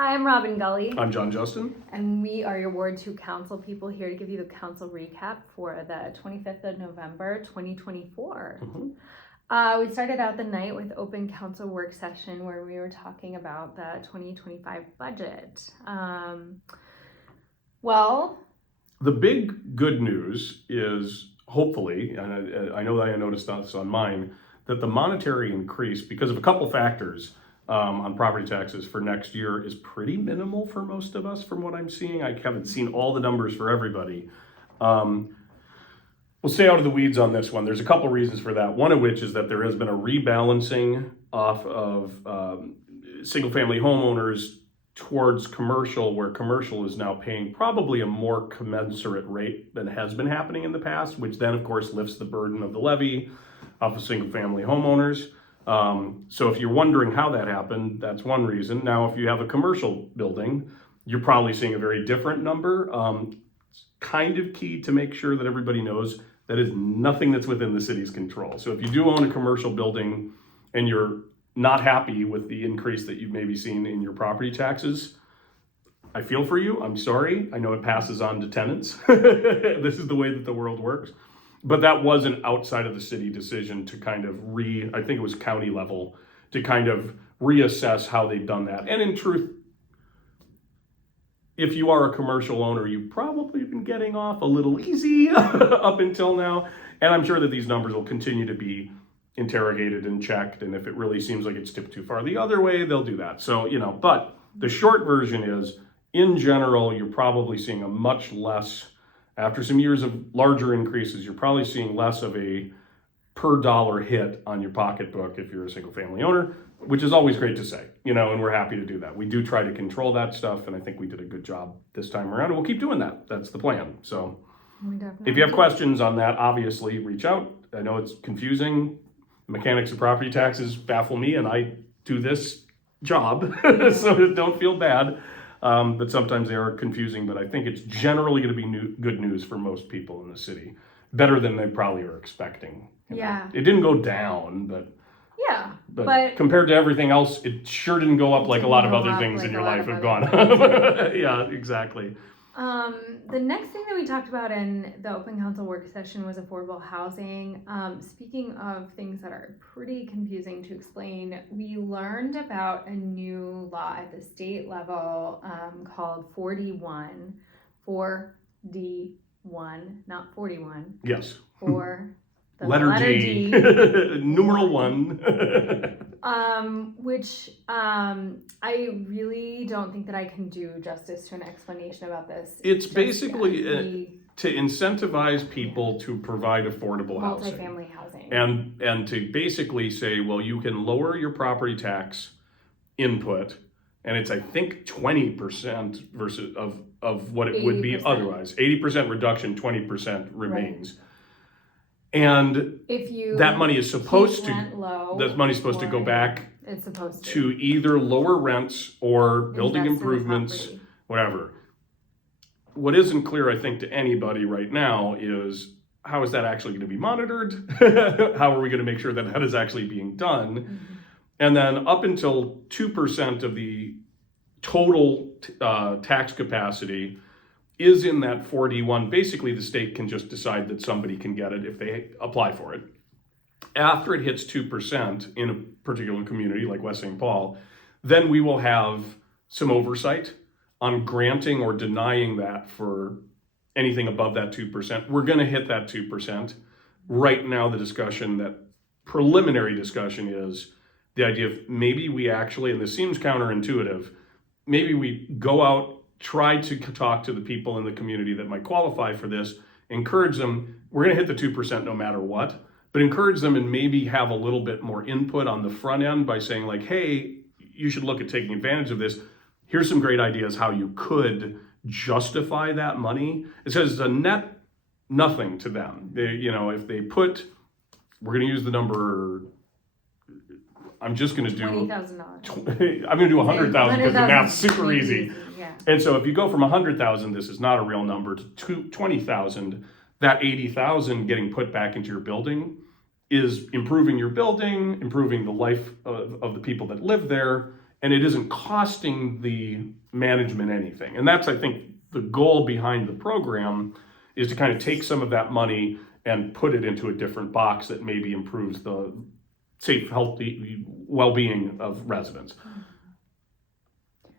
Hi, I'm Robin Gully. I'm John Justin. And we are your Ward 2 Council people here to give you the council recap for the 25th of November, 2024. We started out the night with open council work session where we were talking about the 2025 budget. The big good news is hopefully, and I know that I noticed this on mine, that the monetary increase, because of a couple factors, on property taxes for next year is pretty minimal for most of us from what I'm seeing. I haven't seen all the numbers for everybody. We'll stay out of the weeds on this one. There's a couple reasons for that. One of which is that there has been a rebalancing off of single family homeowners towards commercial, where commercial is now paying probably a more commensurate rate than has been happening in the past, which then of course lifts the burden of the levy off of single family homeowners. So if you're wondering how that happened, that's one reason. Now, if you have a commercial building, you're probably seeing a very different number. It's kind of key to make sure that everybody knows that is nothing that's within the city's control. So if you do own a commercial building and you're not happy with the increase that you've maybe seen in your property taxes, I feel for you. I'm sorry. I know it passes on to tenants. This is the way that the world works. But that was an outside of the city decision to kind of I think it was county level, to kind of reassess how they've done that. And in truth, if you are a commercial owner, you've probably been getting off a little easy up until now. And I'm sure that these numbers will continue to be interrogated and checked. And if it really seems like it's tipped too far the other way, they'll do that. So, but the short version is, in general, you're probably seeing a much less, after some years of larger increases, you're probably seeing less of a per dollar hit on your pocketbook if you're a single family owner, which is always great to say, and we're happy to do that. We do try to control that stuff, and I think we did a good job this time around, and we'll keep doing that. That's the plan. So if you have questions on that, obviously reach out. I know it's confusing. The mechanics of property taxes baffle me, and I do this job, so don't feel bad. But sometimes they are confusing, but I think it's generally going to be good news for most people in the city. Better than they probably are expecting. Yeah. It didn't go down, but yeah, but compared to everything else, it sure didn't go up like a lot of other things in your life have gone up. Yeah, exactly. The next thing that we talked about in the open council work session was affordable housing. Speaking of things that are pretty confusing to explain, we learned about a new law at the state level called 4D1, not 41. Yes. For the letter D. Numeral 1. Which I really don't think that I can do justice to an explanation about this. It's basically to incentivize people to provide affordable housing. Multifamily housing. And to basically say, well, you can lower your property tax input, and it's, I think, 20% versus of what it 80%. Would be otherwise. 80% reduction, 20% remains. Right. And if that money is supposed to go back to either lower rents or building improvements, whatever. What isn't clear, I think, to anybody right now is, how is that actually going to be monitored? How are we going to make sure that that is actually being done? Mm-hmm. And then up until 2% of the total tax capacity is in that 4D1, basically the state can just decide that somebody can get it if they apply for it. After it hits 2% in a particular community like West St. Paul, then we will have some oversight on granting or denying that for anything above that 2%. We're going to hit that 2%. Right now, the preliminary discussion is the idea of maybe we actually, and this seems counterintuitive, maybe we go out, try to talk to the people in the community that might qualify for this, encourage them. We're going to hit the 2% no matter what, but encourage them and maybe have a little bit more input on the front end by saying like, hey, you should look at taking advantage of this. Here's some great ideas how you could justify that money. It says a net nothing to them. If they put, we're going to use the number, I'm just going to do $20,000. I'm going to do 100,000 because the math's super easy. Yeah. And so if you go from 100,000, this is not a real number, to 20,000, that 80,000 getting put back into your building is improving your building, improving the life of the people that live there, and it isn't costing the management anything. And that's, I think, the goal behind the program, is to kind of take some of that money and put it into a different box that maybe improves the safe, healthy well-being of residents.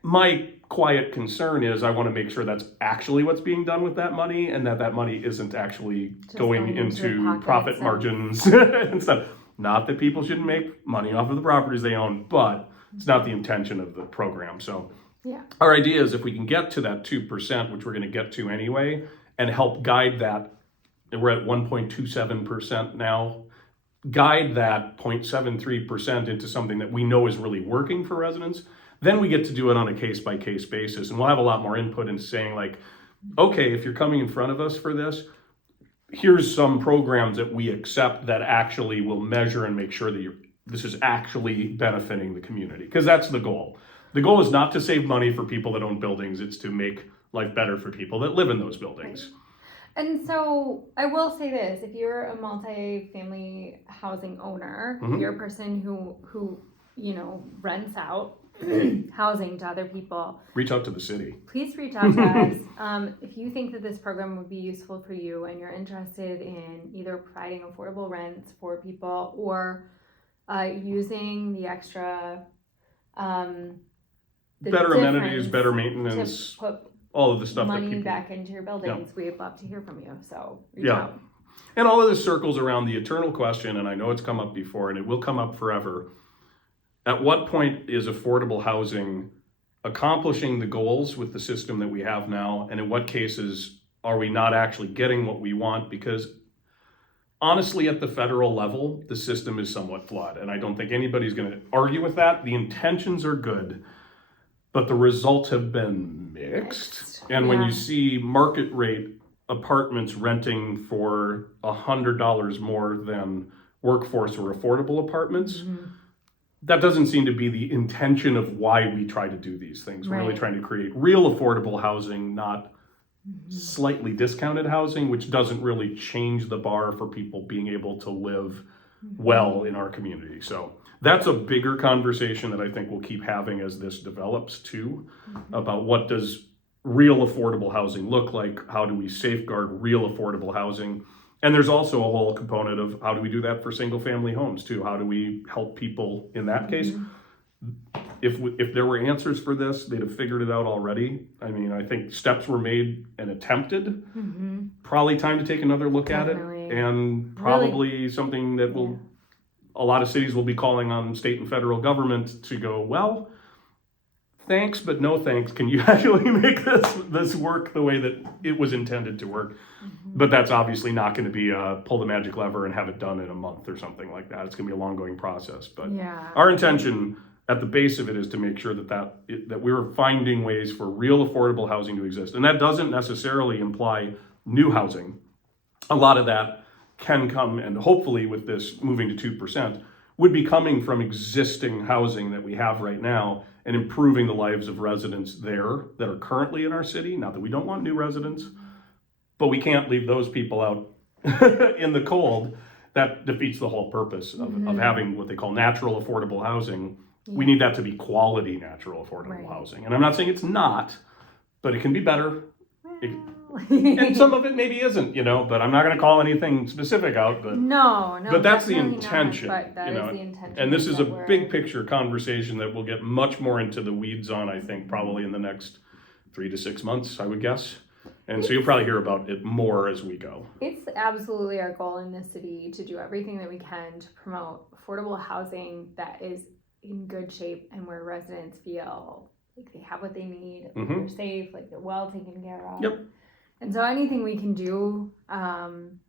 My quiet concern is I want to make sure that's actually what's being done with that money, and that money isn't actually going into profit margins and stuff. Not that people shouldn't make money off of the properties they own, but it's not the intention of the program. So yeah, our idea is if we can get to that 2%, which we're going to get to anyway, and help guide that, and we're at 1.27% now, guide that 0.73% into something that we know is really working for residents, then we get to do it on a case-by-case basis. And we'll have a lot more input into saying, like, okay, if you're coming in front of us for this, here's some programs that we accept that actually will measure and make sure that this is actually benefiting the community. Because that's the goal. The goal is not to save money for people that own buildings. It's to make life better for people that live in those buildings. And so I will say this, if you're a multi-family housing owner, if you're a person who rents out housing to other people, reach out to the city. Please reach out to us. If you think that this program would be useful for you and you're interested in either providing affordable rents for people or using the extra better amenities, better maintenance, to put all of the stuff money that people back into your buildings, we'd love to hear from you. So reach yeah. out. And all of this circles around the eternal question, and I know it's come up before and it will come up forever. At what point is affordable housing accomplishing the goals with the system that we have now? And in what cases are we not actually getting what we want? Because honestly, at the federal level, the system is somewhat flawed. And I don't think anybody's going to argue with that. The intentions are good, but the results have been mixed. And when you see market rate apartments renting for $100 more than workforce or affordable apartments, that doesn't seem to be the intention of why we try to do these things. We're really trying to create real affordable housing, not slightly discounted housing, which doesn't really change the bar for people being able to live well in our community. So that's a bigger conversation that I think we'll keep having as this develops too, about what does real affordable housing look like? How do we safeguard real affordable housing? And there's also a whole component of how do we do that for single family homes too? How do we help people in that case? If there were answers for this, they'd have figured it out already. I mean, I think steps were made and attempted. Probably time to take another look at it, and probably something that will, a lot of cities will be calling on state and federal government to go, well, thanks, but no thanks. Can you actually make this work the way that it was intended to work? But that's obviously not going to be pull the magic lever and have it done in a month or something like that. It's going to be a long-going process. But our intention at the base of it is to make sure that we're finding ways for real affordable housing to exist. And that doesn't necessarily imply new housing. A lot of that can come, and hopefully with this moving to 2%, would be coming from existing housing that we have right now and improving the lives of residents there that are currently in our city. Not that we don't want new residents, but we can't leave those people out in the cold. That defeats the whole purpose of having what they call natural affordable housing. We need that to be quality natural affordable housing. And I'm not saying it's not, but it can be better. And some of it maybe isn't, but I'm not going to call anything specific out. But no, but that's the intention. But that is the intention. And this is a big picture conversation that we'll get much more into the weeds on, I think, probably in the next 3 to 6 months, I would guess. And so you'll probably hear about it more as we go. It's absolutely our goal in this city to do everything that we can to promote affordable housing that is in good shape and where residents feel like they have what they need, like they're safe, like they're well taken care of. Yep. And so anything we can do. And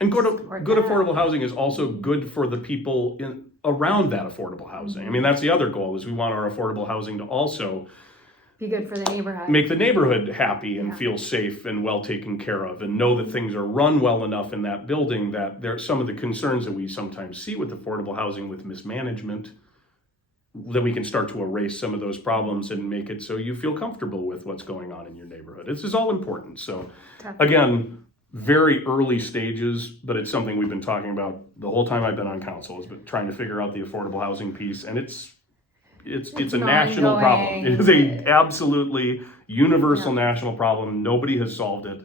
good affordable housing is also good for the people around that affordable housing. I mean, that's the other goal, is we want our affordable housing to also be good for the neighborhood. Make the neighborhood happy and feel safe and well taken care of, and know that things are run well enough in that building that there are some of the concerns that we sometimes see with affordable housing with mismanagement, that we can start to erase some of those problems and make it so you feel comfortable with what's going on in your neighborhood. This is all important. So again, very early stages, but it's something we've been talking about the whole time I've been on council, has been trying to figure out the affordable housing piece, and it's it's a national problem. It is a absolutely universal national problem. Nobody has solved it.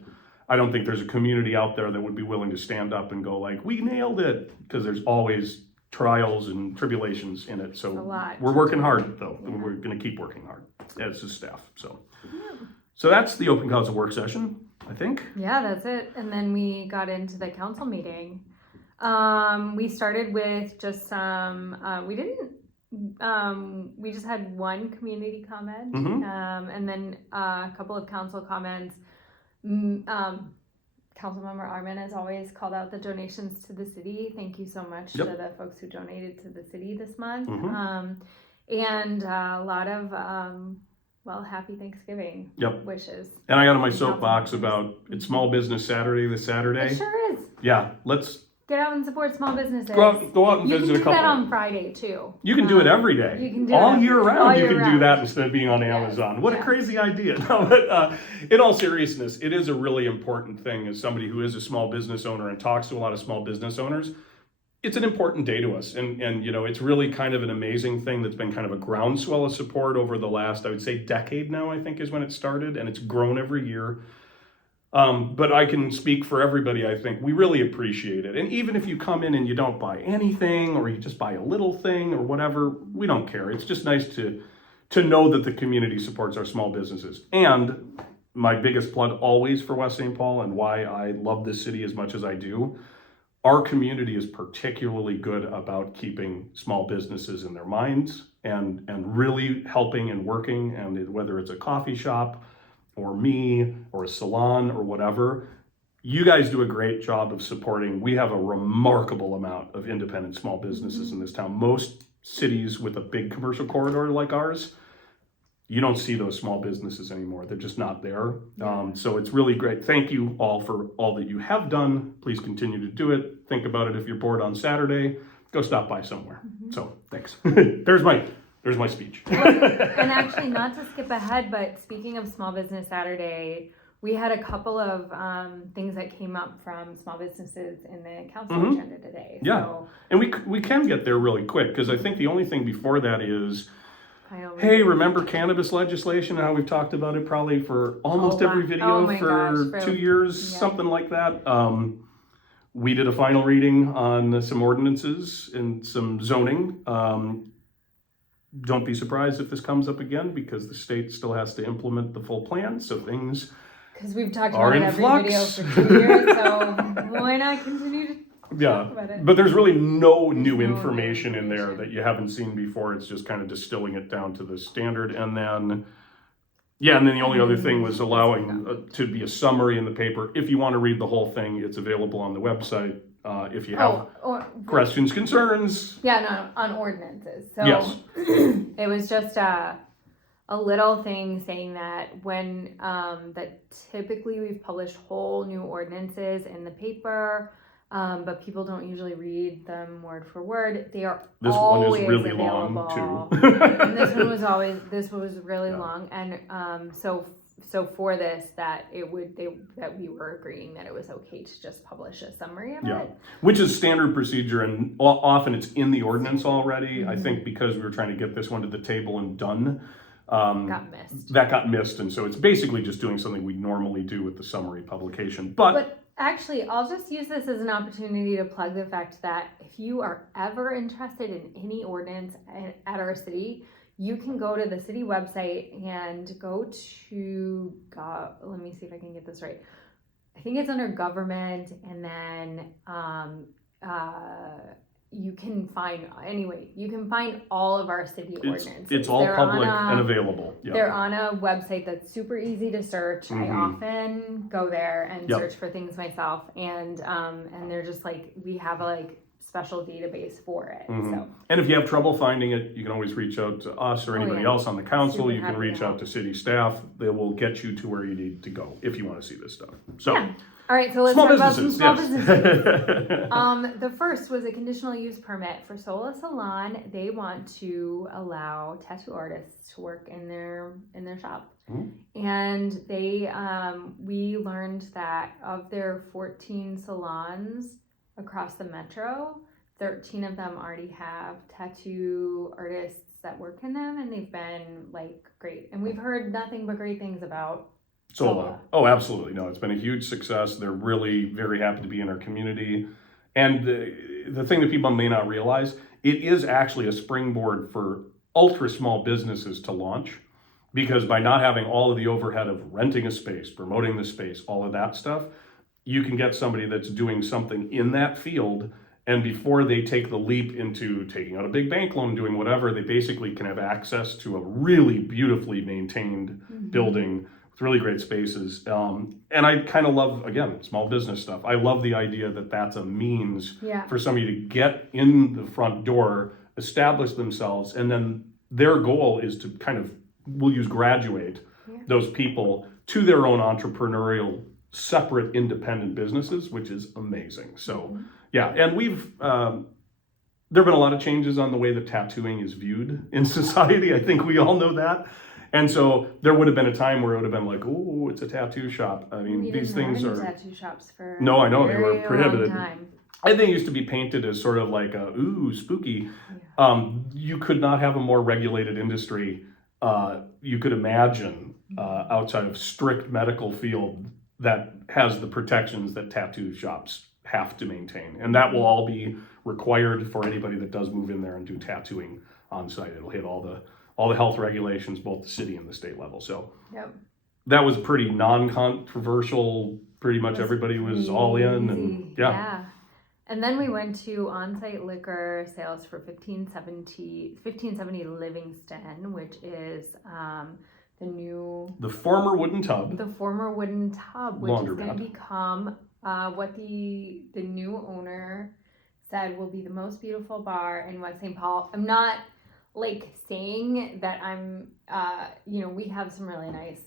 I don't think there's a community out there that would be willing to stand up and go like, we nailed it, because there's always trials and tribulations in it. So we're working hard though, and we're going to keep working hard as a staff. So that's the open council work session, I think. Yeah, that's it. And then we got into the council meeting. We started with just some, we just had one community comment, and then a couple of council comments. Councilmember Armin has always called out the donations to the city. Thank you so much to the folks who donated to the city this month. And a lot of, happy Thanksgiving wishes. And I got on my soapbox about it's Small Business Saturday this Saturday. It sure is. Yeah, let's get out and support small businesses. Go out and visit a couple. You can do that on Friday too. You can do it every day. You can do all it year round. You can round. do that instead of being on Amazon. What a crazy idea! No, but in all seriousness, it is a really important thing. As somebody who is a small business owner and talks to a lot of small business owners, it's an important day to us, and it's really kind of an amazing thing that's been kind of a groundswell of support over the last, I would say, decade now. I think is when it started, and it's grown every year. But I can speak for everybody. I think we really appreciate it. And even if you come in and you don't buy anything, or you just buy a little thing or whatever, we don't care. It's just nice to know that the community supports our small businesses. And my biggest plug always for West St. Paul, and why I love this city as much as I do, our community is particularly good about keeping small businesses in their minds and really helping and working. And whether it's a coffee shop, or me, or a salon, or whatever, you guys do a great job of supporting. We have a remarkable amount of independent small businesses in this town. Most cities with a big commercial corridor like ours, you don't see those small businesses anymore. They're just not there. So it's really great. Thank you all for all that you have done. Please continue to do it. Think about it if you're bored on Saturday. Go stop by somewhere. So thanks. There's my speech. And actually, not to skip ahead, but speaking of Small Business Saturday, we had a couple of things that came up from small businesses in the council agenda today. Yeah, so, and we can get there really quick, because I think the only thing before that is, hey, remember cannabis legislation and how we've talked about it probably for almost every video for 2 years, something like that. We did a final reading on some ordinances and some zoning. Don't be surprised if this comes up again, because the state still has to implement the full plan. So things because we've talked about it every video for 2 years, so why not continue to talk about it? But there's really no new information in there that you haven't seen before. It's just kind of distilling it down to the standard. And then the only other thing was allowing to be a summary in the paper. If you want to read the whole thing, it's available on the website. If you have questions, concerns. On ordinances. So yes. It was just a little thing saying that when that typically we've published whole new ordinances in the paper, but people don't usually read them word for word. They are this always one is really available. long too. And this was really long, and so for this, that we were agreeing that it was okay to just publish a summary of it. Which is standard procedure, and often it's in the ordinance already. I think because we were trying to get this one to the table and done, that got missed, and so it's basically just doing something we normally do with the summary publication. But actually, I'll just use this as an opportunity to plug the fact that if you are ever interested in any ordinance at our city, you can go to the city website and go to, let me see if I can get this right. I think it's under government, and then you can find all of our city ordinances. It's all public and available. They're on a website that's super easy to search. I often go there and search for things myself, and they're just like, we have a special database for it. So. And if you have trouble finding it, you can always reach out to us or anybody else on the council. You can reach out to city staff. They will get you to where you need to go if you want to see this stuff. So. All right, so let's talk about some small businesses. Yes. The first was a conditional use permit for Sola Salon. They want to allow tattoo artists to work in their shop. And they we learned that of their 14 salons across the metro, 13 of them already have tattoo artists that work in them, and they've been like great. And we've heard nothing but great things about Sola. Oh, absolutely. No, it's been a huge success. They're really very happy to be in our community. And the thing that people may not realize, it is actually a springboard for ultra small businesses to launch, because by not having all of the overhead of renting a space, promoting the space, all of that stuff, you can get somebody that's doing something in that field, and before they take the leap into taking out a big bank loan, doing whatever, they basically can have access to a really beautifully maintained building with really great spaces. And I kind of love, again, small business stuff. I love the idea that that's a means for somebody to get in the front door, establish themselves, and then their goal is to kind of, we'll use graduate those people to their own entrepreneurial, separate, independent businesses, which is amazing. So yeah, and we've, there've been a lot of changes on the way that tattooing is viewed in society. I think we all know that. And so there would have been a time where it would have been like, oh, it's a tattoo shop. I mean, these things are tattoo shops for no, I know they were prohibited. Time. I think it used to be painted as sort of like a ooh, spooky. You could not have a more regulated industry you could imagine outside of strict medical field that has the protections that tattoo shops have to maintain, and that will all be required for anybody that does move in there and do tattooing on site. It'll hit all the health regulations, both the city and the state level. So that was pretty non-controversial. Pretty much everybody was all in, and yeah. And then we went to on-site liquor sales for 1570 Livingston, which is the former wooden tub. The former wooden tub, which Laundromat. is going to become what the new owner said will be the most beautiful bar in West St. Paul. I'm not like saying that I'm, we have some really nice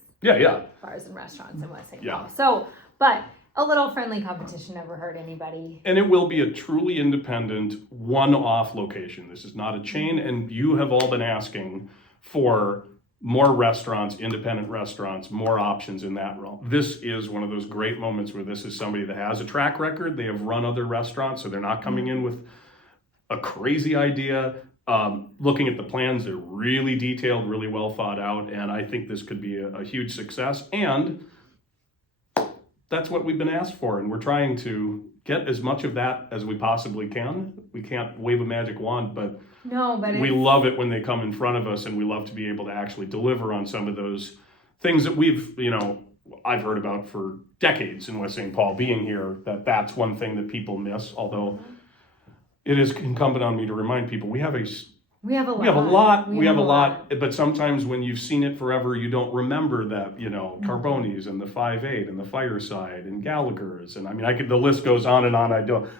bars and restaurants in West St. Paul. So, but a little friendly competition never hurt anybody. And it will be a truly independent, one-off location. This is not a chain, and you have all been asking for more restaurants, independent restaurants, more options in that realm. This is one of those great moments where this is somebody that has a track record. They have run other restaurants, so they're not coming in with a crazy idea. Looking at the plans, they're really detailed, really well thought out, and I think this could be a huge success. And that's what we've been asked for, and we're trying to get as much of that as we possibly can. We can't wave a magic wand, but we love it when they come in front of us, and we love to be able to actually deliver on some of those things that I've heard about for decades in West St. Paul, being here, that's one thing that people miss, although it is incumbent on me to remind people we have a lot, but sometimes when you've seen it forever, you don't remember that, Carboni's and the 5-8 and the Fireside and Gallagher's. And I mean, the list goes on and on.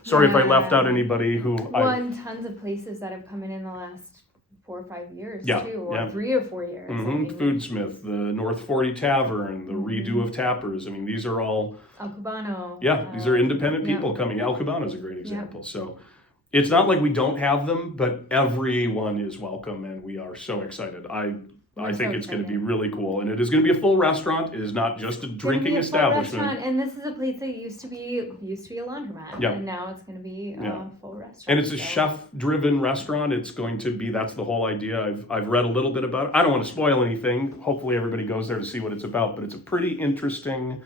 Sorry if I left out anybody who and tons of places that have come in the last 4 or 5 years too, or 3 or 4 years. Foodsmith, the North 40 Tavern, the redo of Tappers. I mean, these are all El Cubano. These are independent people coming. El Cubano is a great example. So it's not like we don't have them, but everyone is welcome, and we are so excited. I think it's going to be really cool, and it is going to be a full restaurant. It is not just a drinking establishment. And this is a place that used to be a laundromat, and now it's going to be a full restaurant. And it's a chef-driven restaurant. It's going to be, that's the whole idea. I've read a little bit about it. I don't want to spoil anything. Hopefully everybody goes there to see what it's about, but it's a pretty interesting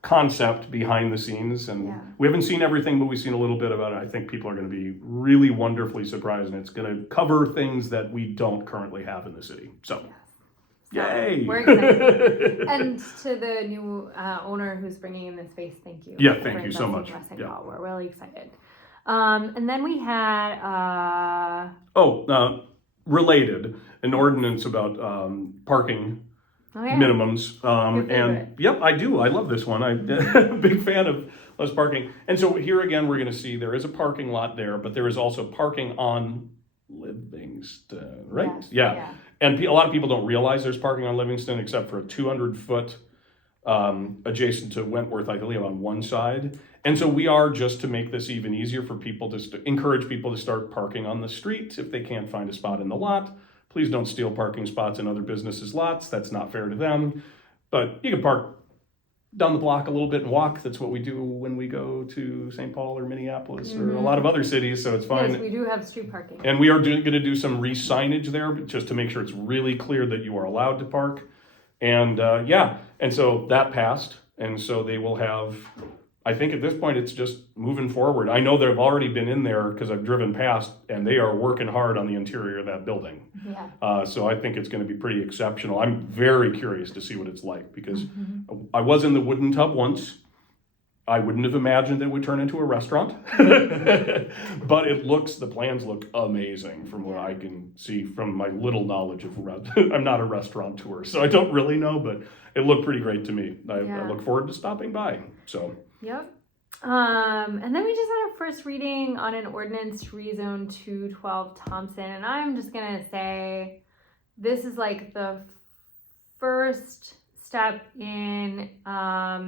concept behind the scenes, and we haven't seen everything, but we've seen a little bit about it. I think people are going to be really wonderfully surprised, and it's going to cover things that we don't currently have in the city. So yay! We're excited. And to the new owner who's bringing in this space, thank you. Yeah, thank you so much. We're really excited. And then we had related, an ordinance about parking minimums. And I do. I love this one. I'm a big fan of less parking. And so here again, we're going to see there is a parking lot there, but there is also parking on Livingston, right? Yeah. And a lot of people don't realize there's parking on Livingston except for a 200-foot adjacent to Wentworth, I believe, on one side. And so we are, just to make this even easier for people, to encourage people to start parking on the street if they can't find a spot in the lot. Please don't steal parking spots in other businesses' lots. That's not fair to them. But you can park down the block a little bit and walk. That's what we do when we go to St. Paul or Minneapolis or a lot of other cities, so it's fine. Yes, we do have street parking. And we are going to do some re-signage there, just to make sure it's really clear that you are allowed to park. And and so that passed. And so they will have, I think at this point, it's just moving forward. I know they've already been in there because I've driven past, and they are working hard on the interior of that building. Yeah. So I think it's going to be pretty exceptional. I'm very curious to see what it's like, because I was in the wooden tub once. I wouldn't have imagined it would turn into a restaurant, but the plans look amazing from what I can see from my little knowledge of, I'm not a restaurateur, so I don't really know, but it looked pretty great to me. I look forward to stopping by, so. Yep. And then we just had our first reading on an ordinance to rezone 212 Thompson, and I'm just gonna say, this is like the first step in, I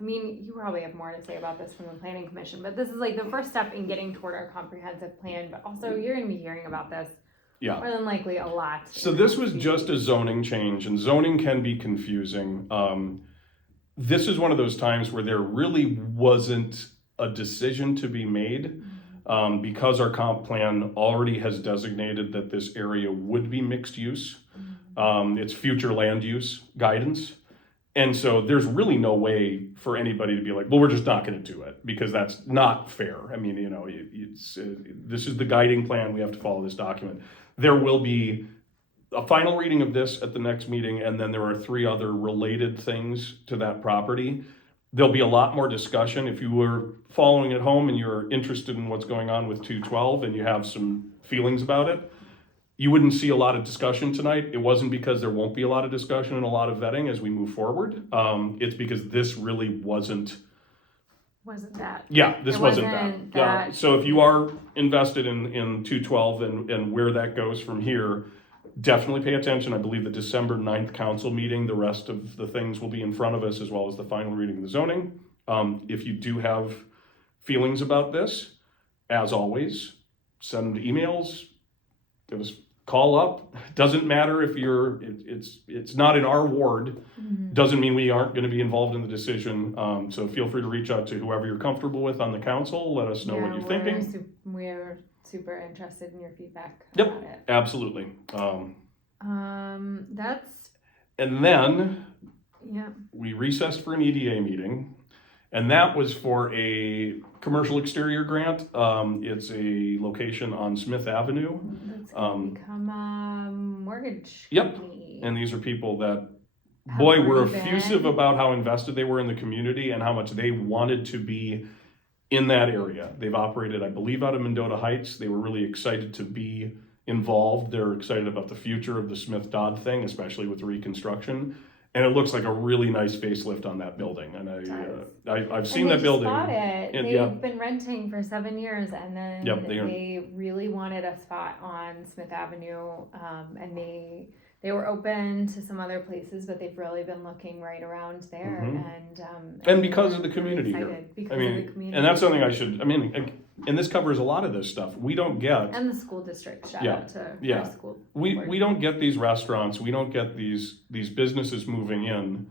mean, you probably have more to say about this from the Planning Commission, but this is like the first step in getting toward our comprehensive plan, but also you're going to be hearing about this more than likely a lot. So this was just a zoning change, and zoning can be confusing. This is one of those times where there really wasn't a decision to be made, because our comp plan already has designated that this area would be mixed use. It's future land use guidance. And so there's really no way for anybody to be like, well, we're just not going to do it, because that's not fair. I mean, this is the guiding plan. We have to follow this document. There will be a final reading of this at the next meeting, and then there are 3 other related things to that property. There'll be a lot more discussion. If you were following at home and you're interested in what's going on with 212 and you have some feelings about it, you wouldn't see a lot of discussion tonight. It wasn't because there won't be a lot of discussion and a lot of vetting as we move forward. It's because this really wasn't that. Yeah, this wasn't that. So if you are invested in 212 and where that goes from here, definitely pay attention. I believe the December 9th council meeting, the rest of the things will be in front of us, as well as the final reading of the zoning. If you do have feelings about this, as always, send emails, give us call up. Doesn't matter if it's not in our ward. Doesn't mean we aren't going to be involved in the decision. So feel free to reach out to whoever you're comfortable with on the council. Let us know what you're thinking. We're super interested in your feedback Yep, about it. absolutely. That's. And then Yeah. we recessed for an EDA meeting, and that was for a commercial exterior grant. It's a location on Smith Avenue. That's going to become a mortgage Yep. company. And these are people that, Have boy, were already effusive been. about how invested they were in the community and how much they wanted to be in that area. They've operated, I believe, out of Mendota Heights. They were really excited to be involved. They're excited about the future of the Smith-Dodd thing, especially with the reconstruction. And it looks like a really nice facelift on that building. And I've seen that building. Bought it. And, They've been renting for 7 years, and then Yep, they really wanted a spot on Smith Avenue, and they were open to some other places, but they've really been looking right around there. And because of the community here. Excited because I mean, of the community. and that's something and this covers a lot of this stuff. We don't get, And the school district, shout out to yeah. our school. we don't get these restaurants, we don't get these businesses moving in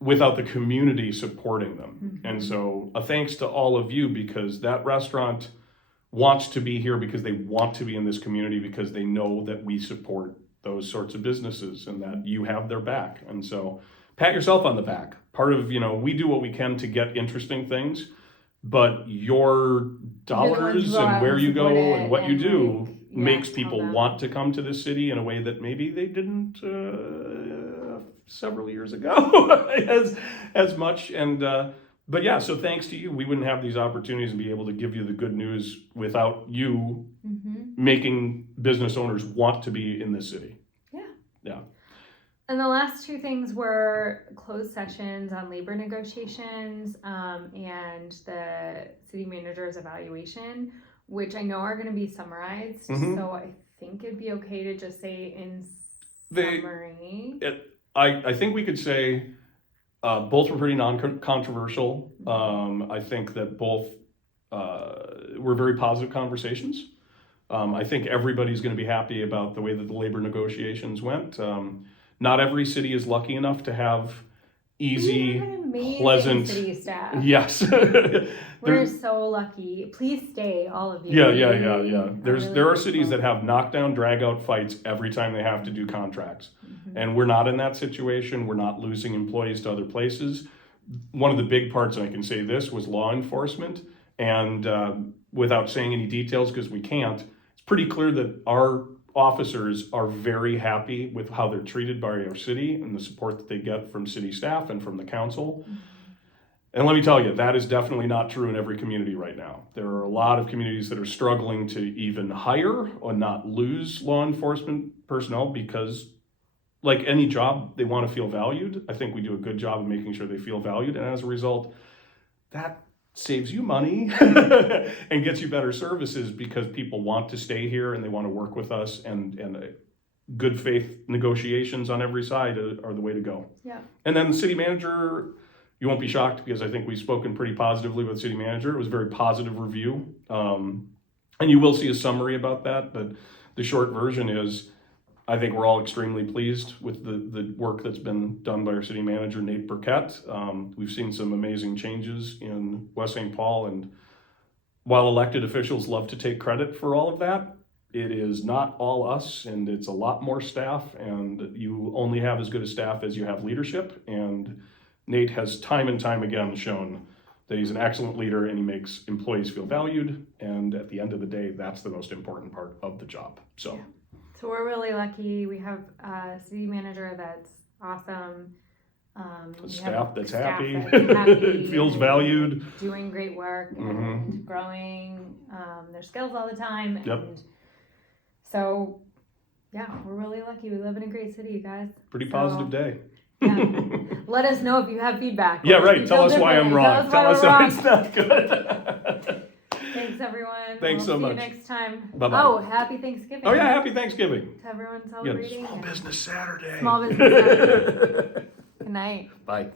without the community supporting them. And so a thanks to all of you, because that restaurant wants to be here because they want to be in this community, because they know that we support those sorts of businesses and that you have their back. And so pat yourself on the back. Part of, we do what we can to get interesting things, but your dollars and where you go and what you do makes people want to come to this city in a way that maybe they didn't several years ago as much. And but yeah, so thanks to you, we wouldn't have these opportunities and be able to give you the good news without you making business owners want to be in this city. Yeah. And the last 2 things were closed sessions on labor negotiations, and the city manager's evaluation, which I know are going to be summarized. So I think it'd be okay to just say in summary. I think we could say both were pretty non-controversial. I think that both were very positive conversations. I think everybody's going to be happy about the way that the labor negotiations went. Not every city is lucky enough to have easy, We have an amazing pleasant. city staff. Yes. We're so lucky. Please stay, all of you. Yeah. There are really cities grateful. that have knockdown, drag out fights every time they have to do contracts. And we're not in that situation. We're not losing employees to other places. One of the big parts, and I can say this, was law enforcement. And without saying any details, because we can't, it's pretty clear that our officers are very happy with how they're treated by our city and the support that they get from city staff and from the council. And let me tell you, that is definitely not true in every community right now. There are a lot of communities that are struggling to even hire or not lose law enforcement personnel because, like any job, they want to feel valued. I think we do a good job of making sure they feel valued. And as a result, that saves you money and gets you better services because people want to stay here and they want to work with us. And good faith negotiations on every side are the way to go. Yeah. And then the city manager, you won't be shocked because I think we've spoken pretty positively with the city manager. It was a very positive review. And you will see a summary about that, but the short version is I think we're all extremely pleased with the work that's been done by our city manager, Nate Burkett. We've seen some amazing changes in West St. Paul, and while elected officials love to take credit for all of that, it is not all us, and it's a lot more staff, and you only have as good a staff as you have leadership. And Nate has time and time again shown that he's an excellent leader and he makes employees feel valued. And at the end of the day, that's the most important part of the job. So. Yeah. So we're really lucky. We have a city manager that's awesome. A We staff have that's staff happy, that's happy feels and valued. doing great work and growing their skills all the time. Yep. And so, yeah, we're really lucky. We live in a great city, you guys. Pretty So, positive day. Yeah. Let us know if you have feedback. Yeah, or if right. you Tell feel us why I'm differently. wrong. Tell us why that we're it's not good. Thanks, everyone. Thanks so See much. you next time. Bye-bye. Oh, happy Thanksgiving. Oh yeah, happy Thanksgiving. To everyone Yeah, celebrating. Small and Business Saturday. Small Business Saturday. Good night. Bye.